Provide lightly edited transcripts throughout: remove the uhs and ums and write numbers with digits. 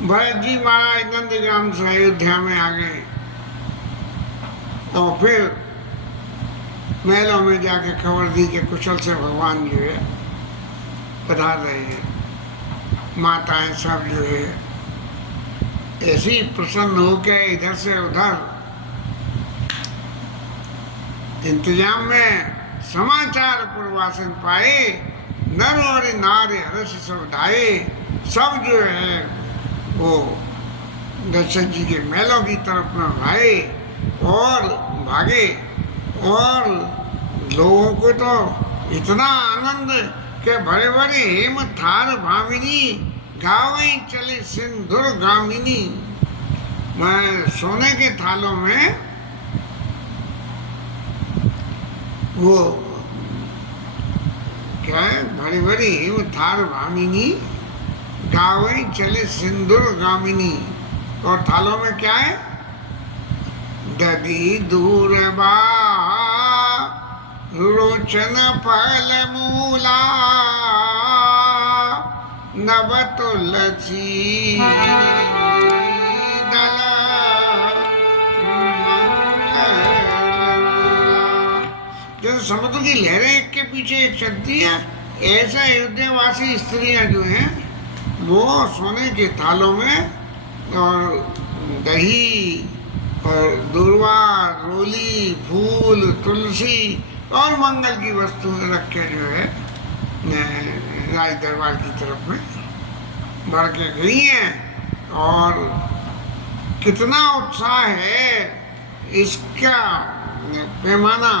भरत जी महाराज नंदग्राम से अयोध्या में आ गए और फिर महलों में जाके खबर दी कि कुशल से भगवान जो है पधार रहे हैं। माताएं सब जो है ऐसी प्रसन्न होकर इधर से उधर इंतजाम में समाचार पूर्वासन पाए। नर और नार हर्ष सब ढाए। सब जो है वो दशरथ जी के महलों की तरफ में भाए और भागे। और लोगों को तो इतना आनंद के भरे भरे हेम थार भामिनी गावे चले सिंधुर गामिनी। मैं सोने के थालों में वो क्या है भरी भरी हिम थार भामिनी गावे चले सिंदूर गामिनी। और थालों में क्या है? दधी दूर बा रोचन फल मूला नव तुलसी दल जैसे समुद्र की लहरें एक के पीछे एक चलती है, ऐसा अयोध्यावासी स्त्रियां जो हैं वो सोने के थालों में और दही और दूर्वा रोली फूल तुलसी और मंगल की वस्तुएं रख के जो है राज दरबार की तरफ में बढ़ के गई हैं। और कितना उत्साह है इसका पैमाना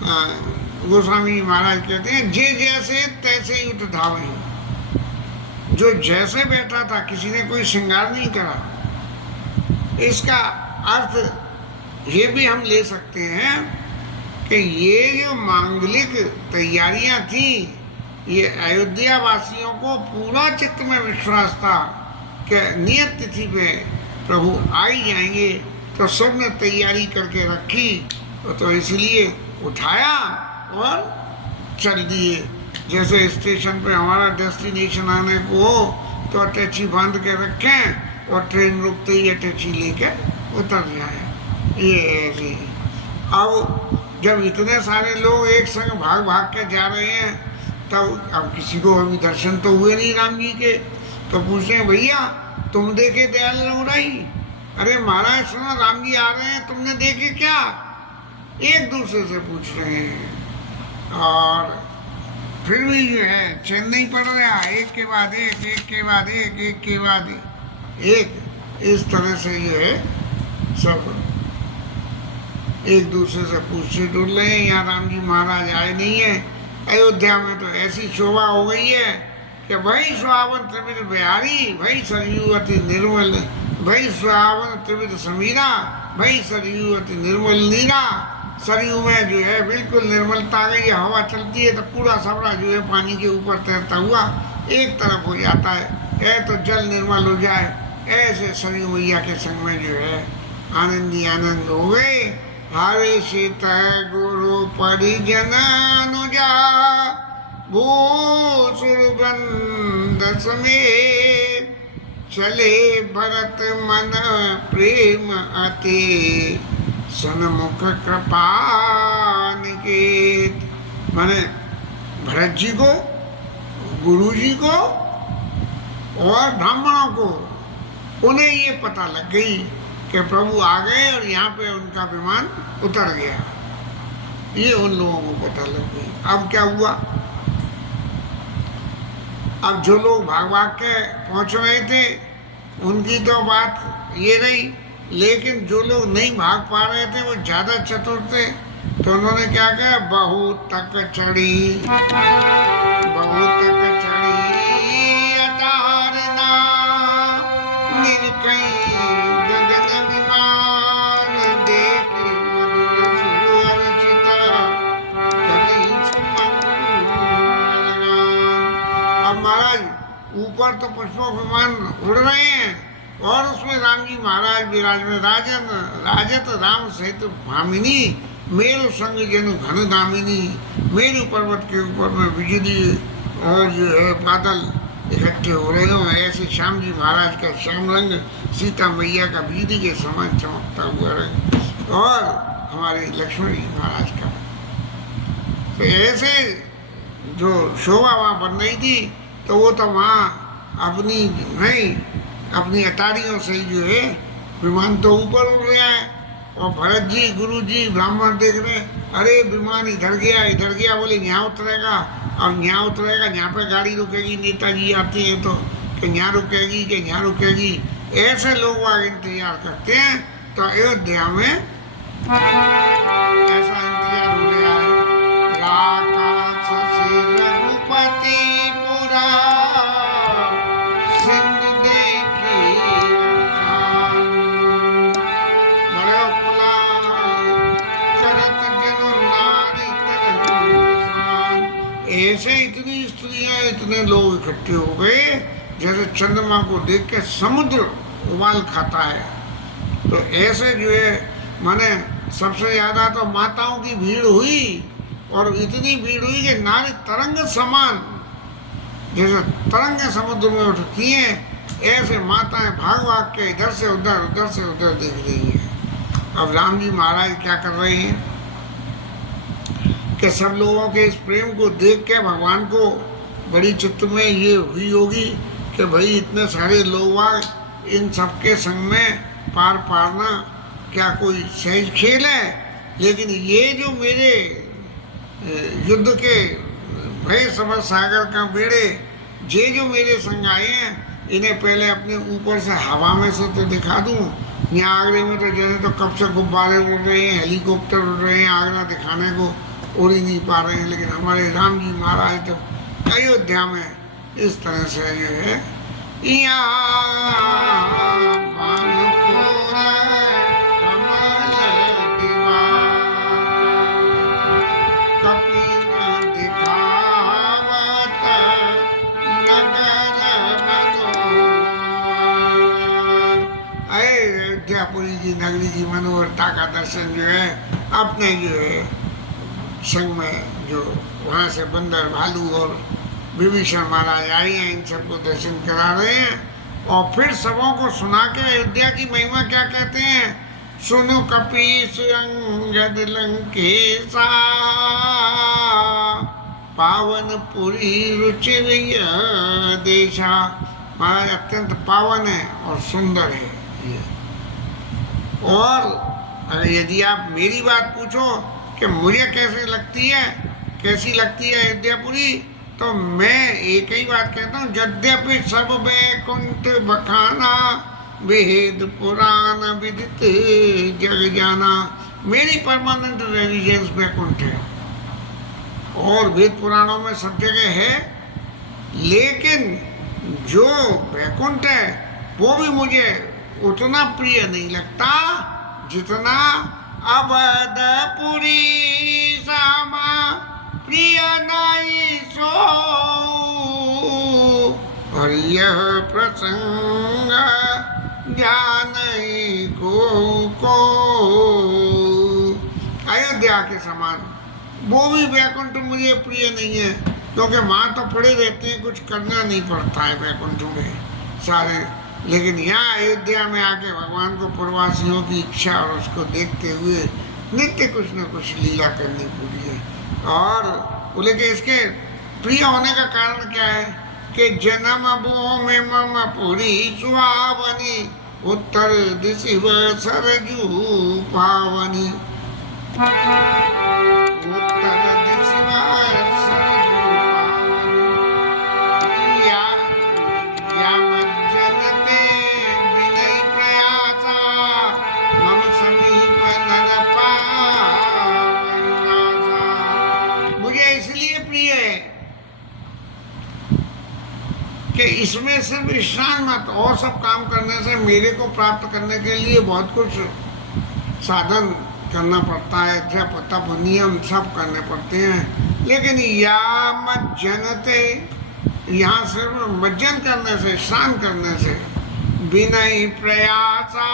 गोस्वामी महाराज कहते हैं जे जैसे तैसे युद्ध धावे। जो जैसे बैठा था, किसी ने कोई श्रृंगार नहीं करा। इसका अर्थ ये भी हम ले सकते हैं कि ये जो मांगलिक तैयारियां थी, ये अयोध्या वासियों को पूरा चित्त में विश्वास था कि नियत तिथि पे प्रभु आ ही जाएंगे। तो सबने तैयारी करके रखी तो इसलिए उठाया और चल दिए। जैसे स्टेशन पे हमारा डेस्टिनेशन आने को हो तो अटैची बांध के रखें और ट्रेन रुकते ही अटैची लेके उतर जाए। ये ऐसे अब जब इतने सारे लोग एक संग भाग भाग के जा रहे हैं तब अब किसी को अभी दर्शन तो हुए नहीं राम जी के, तो पूछते हैं भैया तुम देखे दयाल रघुराई? अरे महाराज सुनो राम जी आ रहे हैं, तुमने देखे क्या? एक दूसरे से पूछ रहे हैं। और फिर भी जो है चैन नहीं पड़ रहा, एक के बाद एक के बाद एक के बाद एक इस तरह से जो है सब एक दूसरे से पूछते डुल रहे हैं। यहाँ राम जी महाराज आए नहीं है। अयोध्या में तो ऐसी शोभा हो गई है कि भाई सुहावन त्रिविध बिहारी, भाई सरयू अति निर्मल, भाई सुहावन त्रिविध समीरा, भाई सरयू अति निर्मल नीरा। सरयू में जो है बिल्कुल निर्मलता आ गई, हवा चलती है तो पूरा सबरा जो है पानी के ऊपर तैरता हुआ एक तरफ हो जाता है। तो जल निर्मल हो जाए, ऐसे सरयू मैया के संग में जो है आनंदी आनंद हो गए। हरे शीत गुरु परिजन अनुजा भूसुर वृंद समेत चले भरत मन प्रेम अति सन्मुख कृपा निकेत। माने भरत जी को, गुरु जी को और ब्राह्मणों को, उन्हें ये पता लग गई कि प्रभु आ गए और यहाँ पे उनका विमान उतर गया। ये उन लोगों को पता लग गई। अब क्या हुआ? अब जो लोग भाग भाग के पहुँच रहे थे उनकी तो बात ये रही, लेकिन जो लोग नहीं भाग पा रहे थे वो ज़्यादा चतुर थे। तो उन्होंने क्या कहा? बहुत तक चढ़ी, बहुत तक चढ़ी अतारना निरकई गगन विमान देखी मधुर सुर अर्चिता करी सुमंगल गान। अब महाराज ऊपर तो पुष्पों विमान उड़ रहे हैं और उसमें राम जी महाराज विराजमान। राजत राम सहित भामिनी मेरु संग जनु घन दामिनी। मेरु पर्वत के ऊपर में बिजली और जो है बादल इकट्ठे हो रहे हो, ऐसे जैसे श्याम जी महाराज का श्याम रंग सीता मैया का बीदी के समान चमकता हुआ रंग और हमारे लक्ष्मण जी महाराज का। तो ऐसे जो शोभा वहाँ बन रही थी तो वो तो वहाँ अपनी नहीं अपनी अटारियों से ही जो है विमान तो ऊपर उड़ रहा है और भरत जी गुरु जी ब्राह्मण देख रहे अरे विमान इधर गया बोले यहाँ उतरेगा। अब यहाँ उतरेगा, यहाँ पे गाड़ी रुकेगी, नेताजी आती है तो कि यहाँ रुकेगी कि यहाँ रुकेगी, ऐसे लोग वहाँ इंतजार करते हैं। तो अयोध्या में ऐसा इंतजार हो गया है। राका शशि रघुपति पुरा सिंधु देखी रंजान, बड़े पुलाल चरत जनु नारी तरंग समान। ऐसे इतनी स्त्रियां इतने लोग इकट्ठे हो गए जैसे चंद्रमा को देख के समुद्र उबाल खाता है। तो ऐसे जो है माने सबसे ज़्यादा तो माताओं की भीड़ हुई और इतनी भीड़ हुई कि नारी तरंग समान, जैसे तरंगें समुद्र में उठती हैं ऐसे माताएं भाग भाग के इधर से उधर देख रही हैं। अब राम जी महाराज क्या कर रहे हैं कि सब लोगों के इस प्रेम को देख के भगवान को बड़ी चित्त में ये हुई होगी कि भाई इतने सारे लोग इन सबके संग में पार पारना क्या कोई सहज खेल है। लेकिन ये जो मेरे युद्ध के भय समर सागर का बेड़े ये जो मेरे संग आए हैं इन्हें पहले अपने ऊपर से हवा में से तो दिखा दूं। यहाँ आगरे में तो जैसे तो कब से गुब्बारे उड़ रहे हैं, हेलीकॉप्टर उड़ रहे हैं, आगरा दिखाने को उड़ ही नहीं पा रहे हैं। लेकिन हमारे राम जी महाराज तो अयोध्या में इस तरह से जो है अयोध्यापुरी की नगरी की मनोहरता का दर्शन जो है अपने जो है संग में जो वहाँ से बंदर भालू और विभीषण महाराज आए हैं इन सबको दर्शन करा रहे हैं। और फिर सबों को सुना के अयोध्या की महिमा क्या कहते हैं, सुनो कपीस अंगद लंकेशा पावन पुरी रुचिर देशा। महाराज अत्यंत पावन है और सुंदर है ये। और अगर यदि आप मेरी बात पूछो कि मुझे कैसी लगती है अयोध्यापुरी, तो मैं एक ही बात कहता हूँ, यद्यपि सब वैकुंठ बखाना वेद पुराण विदित जग जाना। मेरी परमानेंट रेजिडेंस वैकुंठ है और वेद पुराणों में सब जगह है। लेकिन जो वैकुंठ है वो भी मुझे उतना प्रिय नहीं लगता जितना अवधपुरी सामा प्रिय नहीं सो। और यह प्रसंग ध्यान को अयोध्या के समान वो भी वैकुंठ मुझे प्रिय नहीं है, क्योंकि वहाँ तो पड़े रहते हैं, कुछ करना नहीं पड़ता है वैकुंठ में सारे। लेकिन यहाँ अयोध्या में आके भगवान को प्रवासियों की इच्छा और उसको देखते हुए नित्य कुछ न कुछ लीला करनी पड़ी है। और बोले कि इसके प्रिय होने का कारण क्या है कि जन्म भूमि मम पुरी सुहावनी उत्तर दिशि सरजू पावनी। उत्तर दिशि सरजू पावनी या मज्जनते विनय प्रयासा मम समीप नर पावनासा। मुझे इसलिए प्रिय है कि इसमें सिर्फ विश्राम मत और सब काम करने से मेरे को प्राप्त करने के लिए बहुत कुछ साधन करना पड़ता है, जप तप नियम सब करने पड़ते हैं। लेकिन या मज्जनते यहाँ सिर्फ मज्जन करने से स्नान करने से विनय प्रयासा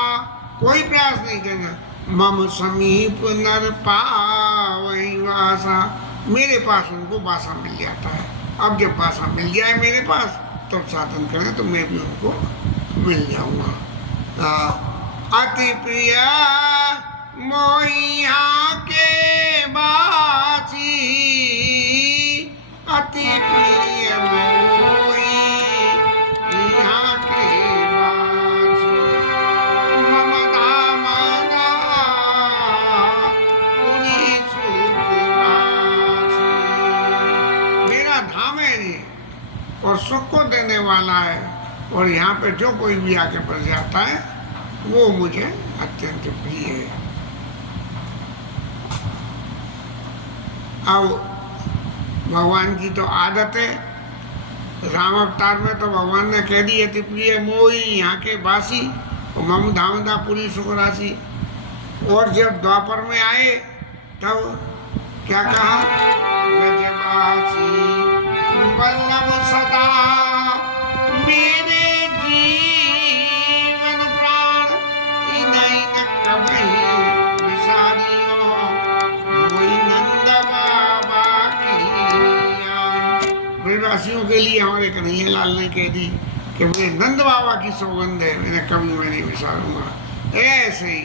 कोई प्रयास नहीं करना। मम समीप नर पावई वासा मेरे पास उनको वासा मिल जाता है। अब जब वासा मिल जाए मेरे पास तब साधन करें तो मैं भी उनको मिल जाऊंगा। अति प्रिय मोहिया के बासी, अति प्रिय मोही यहाँ के बासी, मम धाम पुरी सुखवासी। मेरा धाम है ये और सुख को देने वाला है, और यहाँ पे जो कोई भी आके बस जाता है वो मुझे अत्यंत प्रिय है। अब भगवान की तो आदत है, राम अवतार में तो भगवान ने कह दी अति प्रिय मोही यहाँ के बासी और मम धामदा पुरी सुख राशि। और जब द्वापर में आए तब क्या कहा, ब्रजवासी वल्लभ सदा मेरे जीवन प्राण, इन्हीं न कभी विसारियो मोहि नंद बाबा की यान। ब्रजवासियों के लिए हमारे कन्हैया लाल ने कह दी कि मुझे नंद बाबा की सौगंध है, मैंने कभी मैं नहीं विसारूंगा। ऐसे ही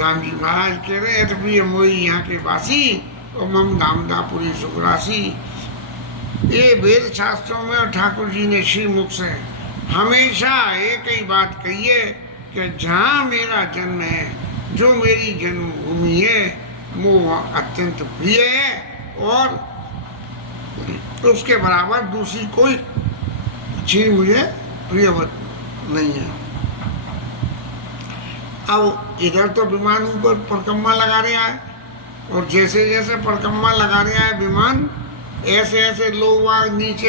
राम जी महाराज कह रहे हैं, तो प्रिय मोही यहाँ के वासी और मम धामदा पुरी सुख राशि। ये वेद शास्त्रों में और ठाकुर जी ने श्री मुख से हमेशा एक ही बात कही है कि जहाँ मेरा जन्म है, जो मेरी जन्मभूमि है, वो अत्यंत प्रिय है और उसके बराबर दूसरी कोई चीज मुझे प्रियवत नहीं है। अब इधर तो विमान ऊपर परिक्रमा लगा रहा है, और जैसे जैसे परिक्रमा लगा रहा है विमान, ऐसे ऐसे लोग वहाँ नीचे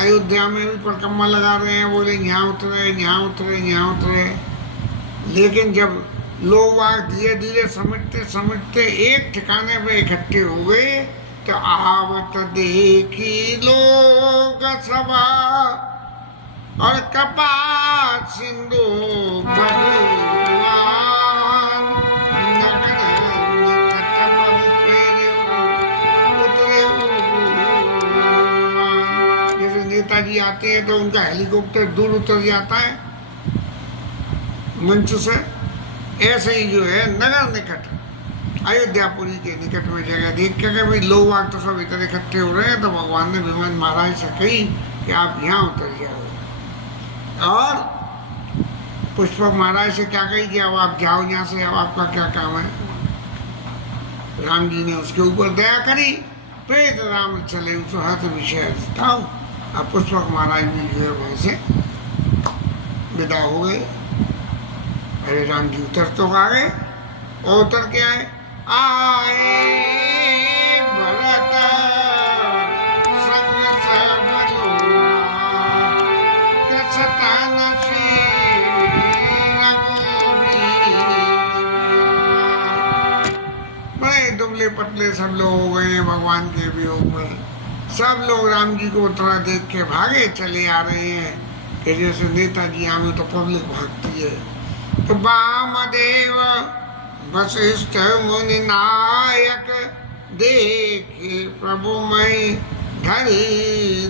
अयोध्या में भी परिक्रमा लगा रहे हैं, बोले यहाँ उतरे यहाँ उतरे यहाँ उतरे। लेकिन जब लोग वहाँ धीरे धीरे समेटते समेटते एक ठिकाने पे इकट्ठे हो गए तो आवत देखी लोग सभा और कपाट सिंधु भगवान, नगर निकट बहु फेरे उतरे भगवान। जैसे नेताजी आते हैं तो उनका हेलीकॉप्टर दूर उतर जाता है मंच से, ऐसे ही जो है नगर निकट अयोध्यापुरी के निकट में जगह देख के भाई लोग आग तो सब इधर इकट्ठे हो रहे हैं, तो भगवान ने विमान महाराज से कही कि आप यहाँ उतर जाओ। और पुष्पक महाराज से क्या कही कि अब आप जाओ यहाँ से, अब आपका क्या काम है। राम जी ने उसके ऊपर दया करी, प्रेत राम चले उसको हाथ विषय हटाओ। अब पुष्पक महाराज भी जो है वहीं से विदा हो गए। अरे राम जी उतर तो आ गए, और उतर के आए भरत संग सब लोगा, कृषतन श्री रघुवीर। बड़े दुबले पतले सब लोग हो गए भगवान के वियोग में। सब लोग राम जी को थोड़ा देख के भागे चले आ रहे हैं कि जैसे नेताजी हमें तो पब्लिक भागती है। तो वामदेव वशिष्ठ मुनि नायक देखे प्रभु मई धरी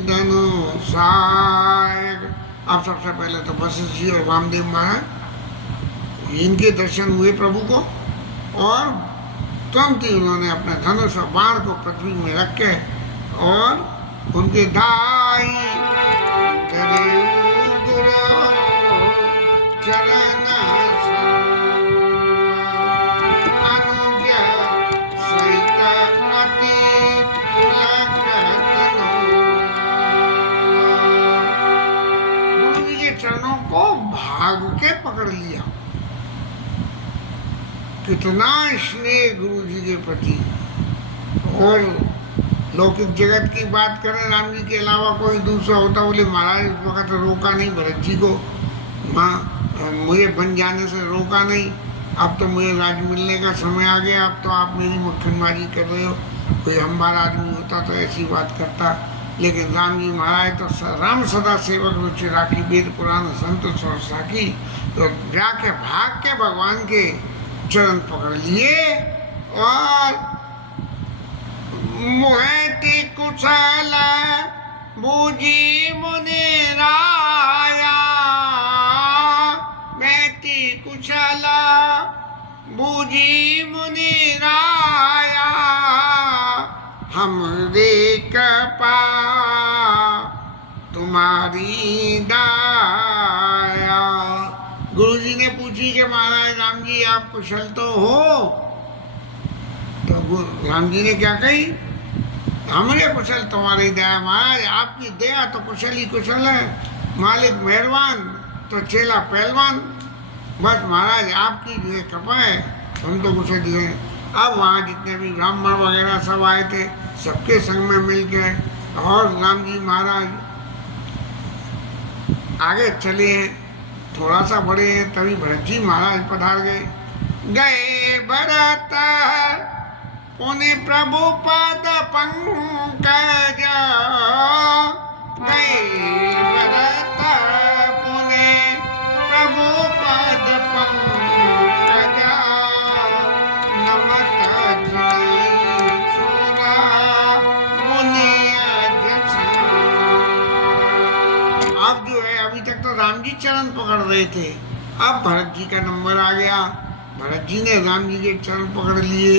धनुषायक। अब सबसे पहले तो वशिष्ठ जी और वामदेव महाराज इनके दर्शन हुए प्रभु को, और तुरंत ही उन्होंने अपने धनुष और बाण को पृथ्वी में रख के और उनके दाई चरण चरणों को भाग के पकड़ लिया। कितना स्नेह गुरु जी के प्रति। और लौकिक जगत की बात करें, राम जी के अलावा कोई दूसरा होता, बोले महाराज इस वक्त रोका नहीं भरत जी को, मुझे बन जाने से रोका नहीं, अब तो मुझे राज मिलने का समय आ गया, अब तो आप मेरी मक्खनबाजी कर रहे हो। कोई हमारा आदमी होता तो ऐसी बात करता, लेकिन राम जी महाराज तो राम सदा सेवक रुचि राखी, वेद पुराण संत साखी, तो जाके भाग के भगवान के चरण पकड़ लिए और मुहति कुशल बूझी मुनि राया बैठी कुशला बूझी मुनि राया हमरे कृपा तुम्हारी दाया। गुरु जी ने पूछी कि महाराज राम जी आप कुशल तो हो? तो राम जी ने क्या कही, हमरे कुशल तुम्हारी दया महाराज, आपकी दया तो कुशल ही कुशल है, मालिक मेहरबान तो चेला पहलवान, बस महाराज आपकी जो है कृपा है हम तो कुशल ही हैं। अब वहाँ जितने भी ब्राह्मण वगैरह सब आए थे सबके संग में मिल के और राम जी महाराज आगे चले हैं, थोड़ा सा बड़े हैं तभी भरत जी महाराज पधार गए भरत पुनि प्रभु पद पंकज गए भरत पुनि प्रभु पद पंकज नमत छोरा मुनि अब जो है अभी तक तो राम जी चरण पकड़ रहे थे, अब भरत जी का नंबर आ गया। भरत जी ने राम जी के चरण पकड़ लिए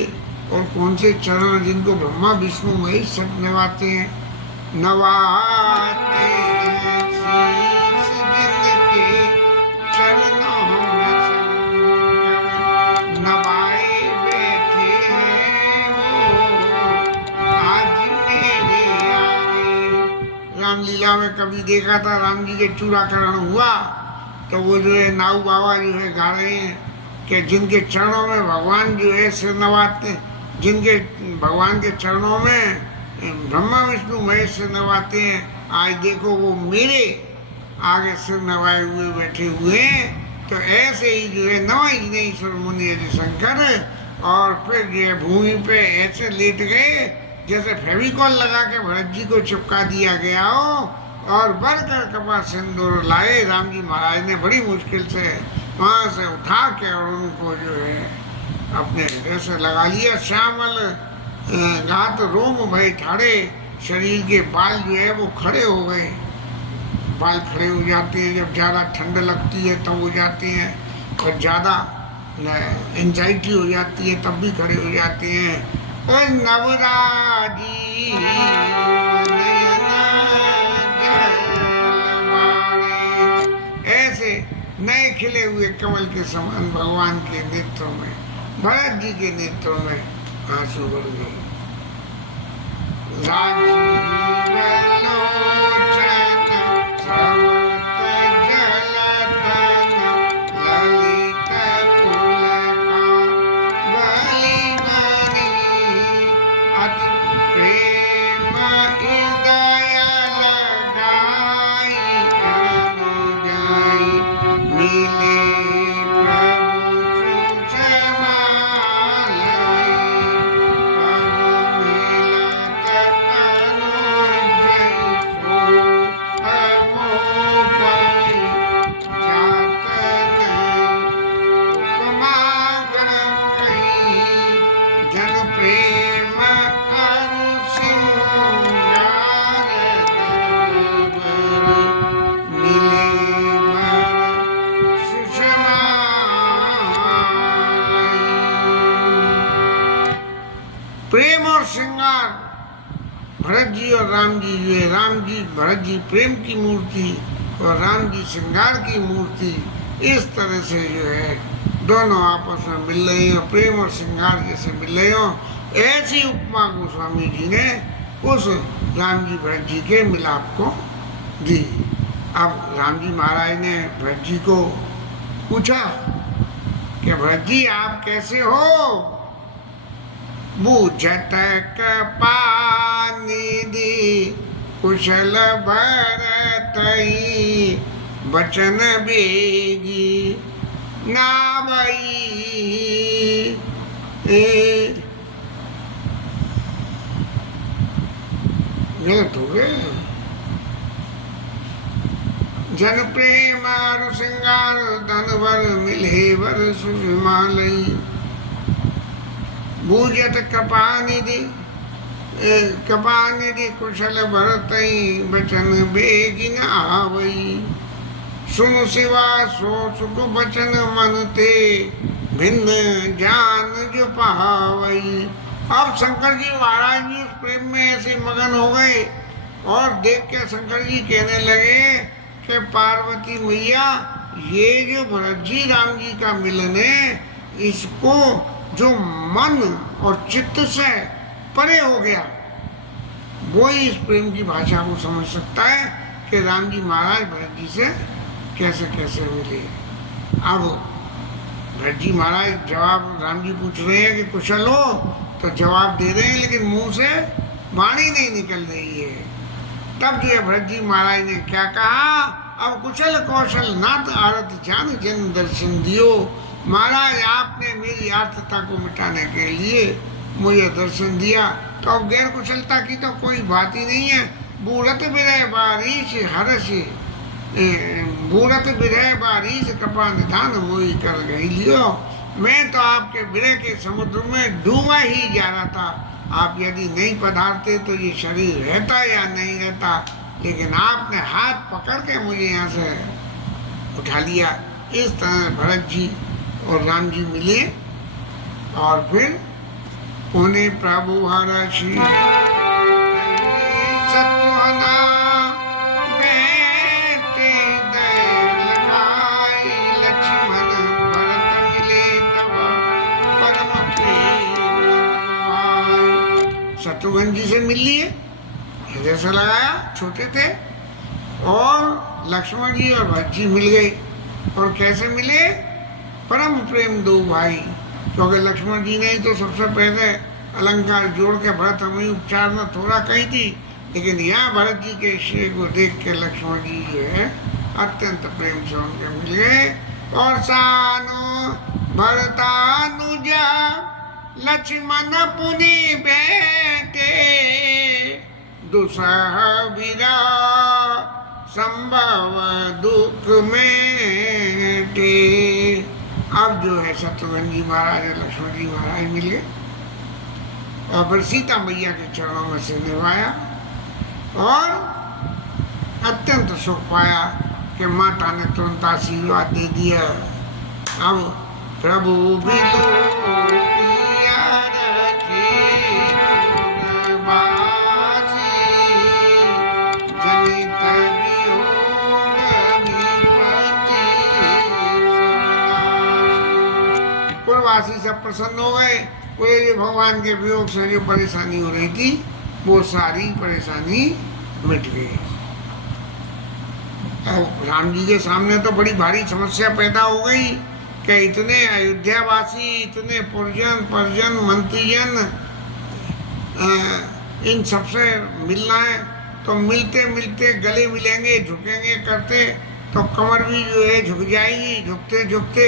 और कौन से चरण जिनको ब्रह्मा विष्णु महेश सब नवाते हैं, नवाते हैं शीश जिनके चरणों में शंकर नवाए बैठे हैं वो आज मेरे आगे। रामलीला में कभी देखा था राम जी के चूड़ाकरण हुआ तो वो जो है नाऊ बाबा जो है गा रहे हैं कि जिनके चरणों में भगवान जो है सिर नवाते, जिनके भगवान के चरणों में ब्रह्मा विष्णु महेश सिर नवाते हैं, आज देखो वो मेरे आगे सिर नवाए हुए बैठे हुए हैं। तो ऐसे ही जो है नवाई ईश्वर मुनि यदि शंकर, और फिर जो है भूमि पे ऐसे लेट गए जैसे फेविकॉल लगा के भरत जी को चिपका दिया गया हो, और बढ़कर कपा सिंदूर लाए राम जी महाराज ने बड़ी मुश्किल से वहाँ से उठा के और उनको जो है अपने हृदय से लगा लिया। श्यामल घात रोम भय ठाड़े, शरीर के बाल जो है वो खड़े हो गए, बाल खड़े हो जाते हैं जब ज़्यादा ठंड लगती है तब हो जाते हैं, और ज़्यादा एंजाइटी हो जाती है तब भी खड़े हो जाते हैं। और नवराजी ऐसे नए खिले हुए कमल के समान भगवान के नेत्रों में, भरत जी के नेत्रों में आंसू भर गए। प्रेम और श्रृंगार भरत जी और राम जी जो है, राम जी भरत जी प्रेम की मूर्ति और राम जी श्रृंगार की मूर्ति, इस तरह से जो है दोनों आपस में मिल रहे हो, प्रेम और श्रृंगार जैसे मिल रहे हो। ऐसी उपमा गोस्वामी जी ने उस राम जी भरत जी के मिलाप को दी। अब राम जी महाराज ने भरत जी को पूछा कि भरत जी आप कैसे हो? बूझत कृपानिधि कुशल भरतई बचन बेगी नावई गलत हो गए। जन प्रेम आरु श्रृंगार धन वर मिले वर सुषमालई बूझत कृपानिधि कपानिधि कुशल भरतई बचन बेगी न आवई। सुन शिवा सो सुख बचन मन ते भिन्न जान जो पावई। अब शंकर जी महाराज जी उस प्रेम में ऐसे मगन हो गए और देख के शंकर जी कहने लगे कि पार्वती मैया, ये जो भरत जी राम जी का मिलन है, इसको जो मन और चित्त से परे हो गया वो ही इस प्रेम की भाषा को समझ सकता है कि राम जी महाराज भरत जी से कैसे कैसे मिले। अब भरत जी महाराज जवाब राम जी पूछ रहे हैं कि कुशल हो, तो जवाब दे रहे हैं लेकिन मुंह से वाणी नहीं निकल रही है। तब जो है भरत जी महाराज ने क्या कहा, अब कुशल कौशल नाथ आरत जान जन दर्शन दियो। महाराज आपने मेरी आर्थता को मिटाने के लिए मुझे दर्शन दिया, तो अब गैर कुशलता की तो कोई बात ही नहीं है। बूढ़त बिरह बारिश हर्ष, बूढ़त बिरह बारिश कृपा निधान मोई कर गई लियो। मैं तो आपके विरह के समुद्र में डूबा ही जा रहा था। आप यदि नहीं पधारते तो ये शरीर रहता या नहीं रहता, लेकिन आपने हाथ पकड़ के मुझे यहाँ से उठा लिया। इस तरह भरत जी और राम जी मिले और फिर उन्हें प्रभु हरषि सत्वना बेटे दय लगाई। लक्ष्मण भरत मिले तब परम प्रेम भाई। शत्रुघ्न जी से मिल लिए, हृदय से लगाया, छोटे थे, और लक्ष्मण जी और भरत जी मिल गए। और कैसे मिले, परम प्रेम दो भाई। क्योंकि लक्ष्मण जी ने ही तो सबसे पहले अलंकार जोड़ के भरत हमें उपचार में थोड़ा कही थी, लेकिन यहाँ भरत जी के श्रेय को देख के लक्ष्मण जी जो है अत्यंत प्रेम से उनके मिल गए। और सानो भरतानुजा लक्ष्मण पुनि बेटे, दुसह विरा संभव दुख में थे। अब जो है शत्रुघ्न जी महाराज और लक्ष्मण जी महाराज मिले और फिर सीता मैया के चरणों में से निभाया और अत्यंत सुख पाया कि माता ने तुरंत आशीर्वाद दे दिया। अब प्रभु भी पूर्ववासी सब प्रसन्न हो गए। बोले जो भगवान के वियोग से जो परेशानी हो रही थी वो सारी परेशानी मिट गई। अब राम जी के सामने तो बड़ी भारी समस्या पैदा हो गई कि इतने अयोध्यावासी, इतने परिजन मंत्रीजन, इन सबसे मिलना है, तो मिलते मिलते गले मिलेंगे, झुकेंगे करते तो कमर भी जो है झुक जाएगी, झुकते झुकते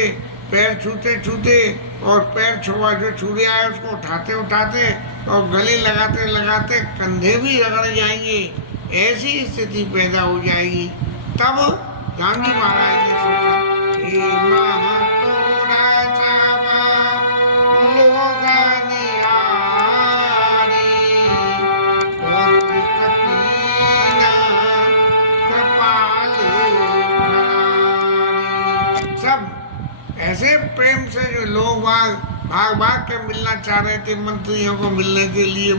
पैर छूते छूते और पैर छुआ जो छूटे आए उसको उठाते उठाते और गले लगाते लगाते कंधे भी रगड़ जाएंगे, ऐसी स्थिति पैदा हो जाएगी। तब राम जी महाराज ने सोचा, हे महातोरा चावा लोगा निहारी, और कपीना कृपाल करारी। सब ऐसे प्रेम से जो लोग भाग भाग के मिलना चाह रहे थे, मंत्रियों को मिलने के लिए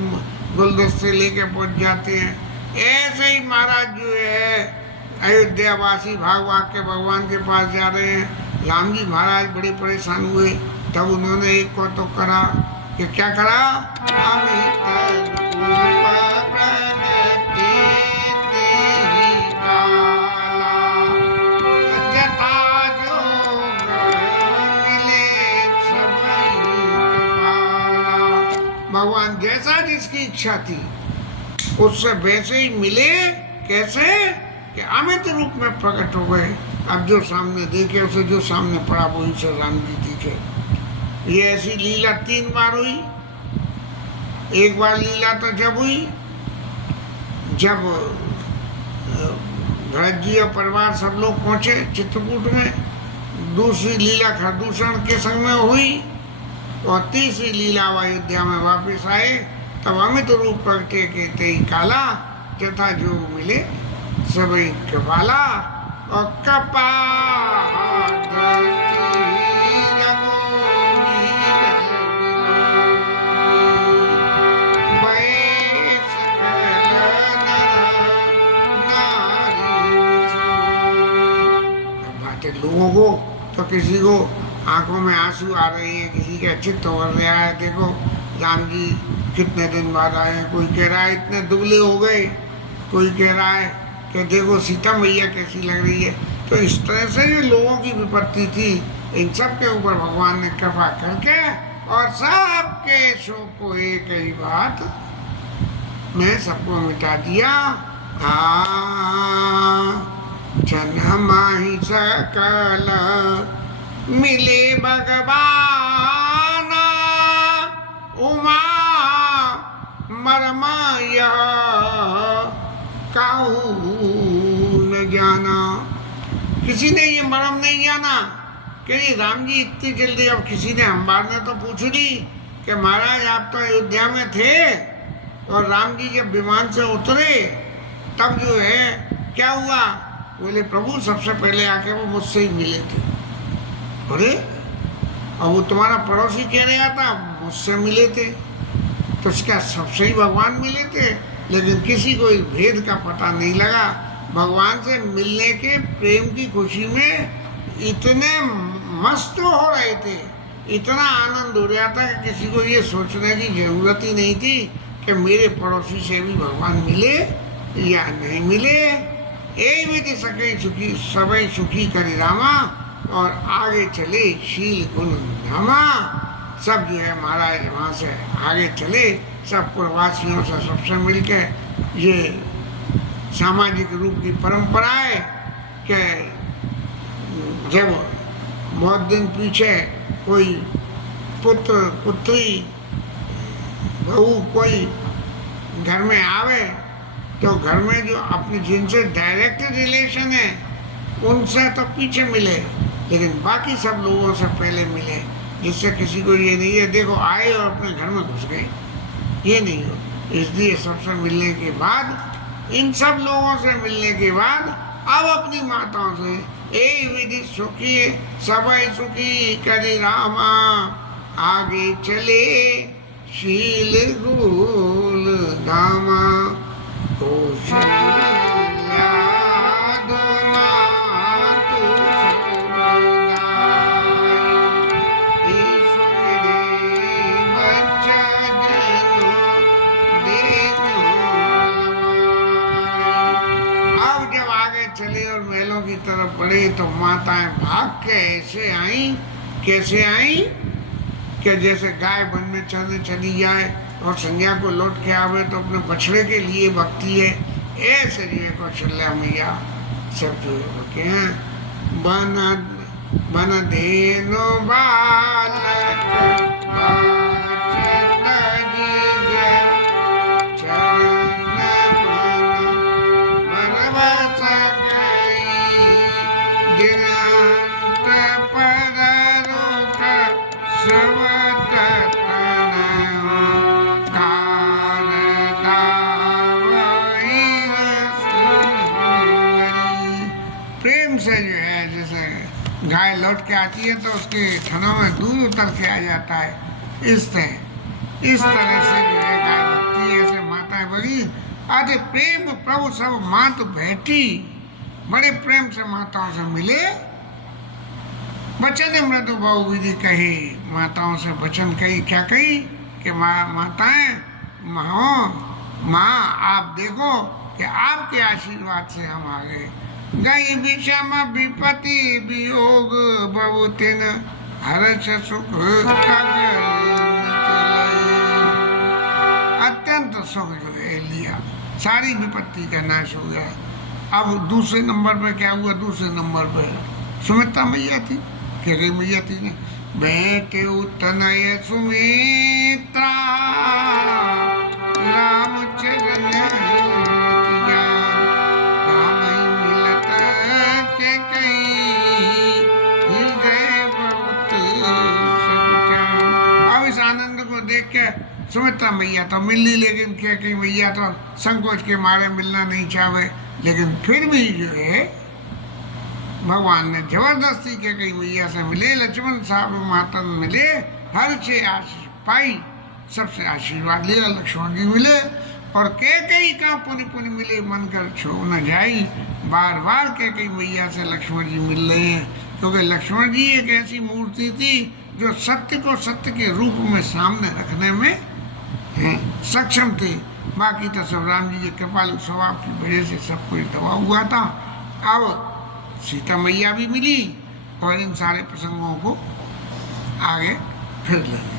गुलदस्ते लेके पहुंच जाते हैं, ऐसे ही महाराज जो है अयोध्यावासी भाग भाग के भगवान के पास जा रहे हैं। राम जी महाराज बड़े परेशान हुए। तब उन्होंने एक को तो करा कि क्या करा, भगवान जैसा जिसकी इच्छा थी उससे वैसे ही मिले। कैसे कि अमित रूप में प्रकट हो गए। अब जो सामने देखे उसे जो सामने पड़ा वही से राम जी दिखे। ये ऐसी लीला 3 बार हुई। एक बार लीला तो जब हुई जब भरत जी और परिवार सब लोग पहुंचे चित्रकूट में। दूसरी लीला खरदूषण के संग में हुई और तीसरी लीला अयोध्या में वापस आए तब अमित रूप प्रगटे के ते काला, तथा जो मिले सबई कृपाला। और लोगों को तो किसी को आंखों में आंसू आ रहे हैं, किसी के चित्त हो रहा है, देखो राम जी कितने दिन बाद आए हैं, कोई कह रहा है इतने दुबले हो गए, कोई कह रहा है कि देखो सीता मैया कैसी लग रही है। तो इस तरह से जो लोगों की विपत्ति थी, इन सब के ऊपर भगवान ने कृपा करके और सबके शोक को एक ही बात में सबको मिटा दिया। जन्माहि सकल मिले भगवान, उमा मर्म यह काहू न जाना। किसी ने ये मर्म नहीं जाना कि राम जी इतनी जल्दी। अब किसी ने अंबार ने तो पूछ ली कि महाराज आप तो अयोध्या में थे और राम जी जब विमान से उतरे तब जो है क्या हुआ? बोले प्रभु सबसे पहले आके वो मुझसे ही मिले थे। अरे और वो तुम्हारा पड़ोसी कह रहा था मुझसे मिले थे, तो उसका सबसे ही भगवान मिले थे। लेकिन किसी को इस भेद का पता नहीं लगा। भगवान से मिलने के प्रेम की खुशी में इतने मस्त हो रहे थे, इतना आनंद हो रहा था कि किसी को ये सोचने की जरूरत ही नहीं थी कि मेरे पड़ोसी से भी भगवान मिले या नहीं मिले। यही विधि सके सुखी सबई सुखी करे रामा, और आगे चले शील गुण धामा। सब जो है महाराज वहाँ से आगे चले, सब पुरवासियों से सबसे मिलके ये सामाजिक रूप की परंपरा है कि जब बहुत दिन पीछे कोई पुत्र पुत्री बहू कोई घर में आवे तो घर में जो अपने जिनसे डायरेक्ट रिलेशन है उनसे तो पीछे मिले, लेकिन बाकी सब लोगों से पहले मिले, जिससे किसी को ये नहीं है देखो आए और अपने घर में घुस गए, ये नहीं हो। इसलिए सबसे मिलने के बाद, इन सब लोगों से मिलने के बाद अब अपनी माताओं से ए विधि सुखी सबई सुखी करे रामा, आगे चले शील गुल धामा। चले और महलों की तरफ बढ़े तो माताएं भाग के ऐसे आई, कैसे आई कि जैसे गाय वन में चलने चली जाए और संज्ञा को लौट के आवे तो अपने बछड़े के लिए भक्ति है, ऐसे जो है कौशल्या मैया सब जो है हैं। बन धेनु बालक गाय लौट के आती है तो उसके थनों में दूध उतर के आ जाता है। इस तरह से जो है गाय भक्ति है, ऐसे माताएं बड़ी आधे प्रेम प्रभु सब मात बैठी, बड़े प्रेम से माताओं से मिले। बचन मृदु बहु विधि कही, माताओं से वचन कही, क्या कही कि माताएं माँ आप देखो कि आपके आशीर्वाद से हम आ गए। गई विषम विपत्ति वियोग बहुतिन हर्ष सुख अत्यंत सुख जो है लिया, सारी विपत्ति का नाश हो गया। अब दूसरे नंबर पे क्या हुआ? दूसरे नंबर पे सुमित्रा मैया थी, क्या गई मैया थी ने बैठे उतनय सुमित्रा रामचरण देख के सुमित्रा मैया तो मिल ली, लेकिन कैकेयी मैया तो संकोच के मारे मिलना नहीं चाहे, लेकिन फिर भी जो है भगवान ने जबरदस्ती कैकेयी मैया से मिले, लक्ष्मण साहब माता मिले, हर से आशीष पाई, सबसे आशीर्वाद लिया, लक्ष्मण जी मिले और कैकेयी का पुनि पुनि मिले मन कर छो न जाई। बार बार कैकेयी मैया से लक्ष्मण जी मिल रहे हैं, क्योंकि लक्ष्मण जी एक ऐसी मूर्ति थी जो सत्य को सत्य के रूप में सामने रखने में सक्षम थे। बाकी तो सब राम जी के कृपालु स्वभाव की वजह से सब कुछ दबा हुआ था। अब सीता मैया भी मिली और इन सारे प्रसंगों को आगे फिर लेंगे।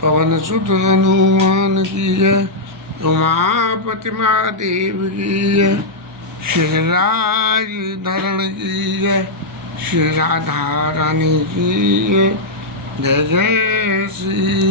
पवन सुत हनुमान की जय, उमापति महादेव की जय, श्री राज धरण की जय, श्री राधा रानी की जय, जय जय श्री